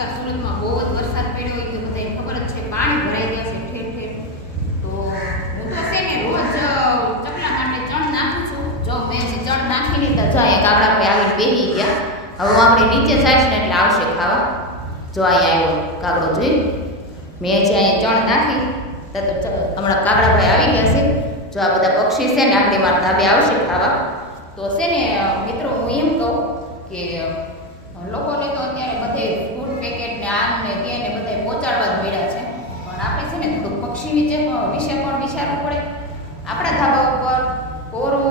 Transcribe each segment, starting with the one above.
અત્યારે સુરતમાં બહુ જ વરસાદ પડ્યો હોય તો બધાને ખબર જ છે, પાણી ભરાઈ ગયા છે ઠેર ઠેર. તો હું તો છે ને રોજ ચકલા માટે ચણ નાખું છું. જો મેં જે ચણ નાખી લીધા, જો અહીંયા કાગડા ભાઈ આવીને બેસી ગયા. હવે હું આપણે નીચે જઈશ ને એટલે આવશે ખાવા. જો અહીંયા આવ્યો કાગડો, જોઈ મેં જે અહીંયા ચણ નાખી તો હમણાં કાગડા ભાઈ આવી ગયા છે. જો આ બધા પક્ષી છે ને આપણે મારા ધાબે આવશે ખાવા. તો છે ને મિત્રો, હું એમ કહું કે લોકોને તો અત્યારે બધે ફૂડ પેકેટ ને આમ ને તે ને બધા પહોંચાડવા જ મળ્યા છે, પણ આપણે છે ને થોડુંક પક્ષી વિશે પણ વિચારવું પડે. આપણા ધાબા ઉપર કોરું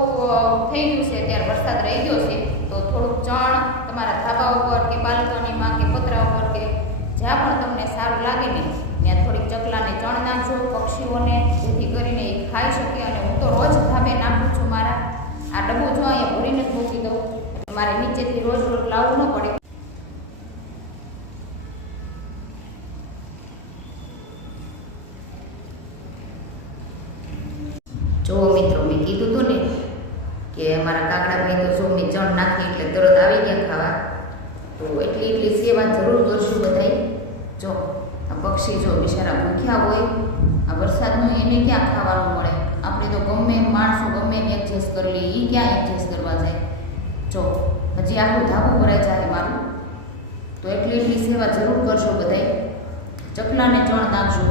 થઈ ગયું છે, અત્યારે વરસાદ રહી ગયો છે, તો થોડુંક ચણ તમારા ધાબા ઉપર કે બાલ્કનીમાં કે પતરા ઉપર કે જ્યાં પણ તમને સારું લાગે ને ત્યાં થોડીક ચકલાને ચણ નાખજો પક્ષીઓને, જેથી કરીને એ ખાઈ શકે. અને હું તો રોજ ધાબે નાખું છું. મારા આ ડબ્બો જો અહીંયા ભરીને જ મૂકી દઉં, મારે નીચેથી રોજ રોજ લાવવું ન પડે. જો મિત્રો, મેં કીધું હતું ને કે અમારા કાગડા ભાઈ તો જો મેં ચણ નાખી એટલે તરત આવી ગયા ખાવા. તો એટલી સેવા જરૂર કરશું બધાય. જો આ પક્ષી જો બિચારા ભૂખ્યા હોય, આ વરસાદનું એને ક્યાં ખાવાનું મળે? આપણે તો ગમે માણસો ગમે એને એડજસ્ટ કરી લઈએ, એ ક્યાં એડજસ્ટ કરવા જાય? જો હજી આખું ધાબું ભરાઈ જાય મારું. તો એટલી સેવા જરૂર કરશો બધાય. ચકલાને ચણ નાખજો,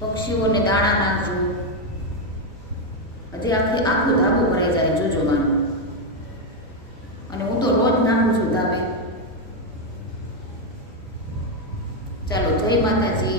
પક્ષીઓને દાણા નાખજો. હજી આખું ધાબું ભરાઈ જાય, જોજો મારું. અને હું તો રોજ નાખું છું ધાબે. ચાલો, જય માતાજી.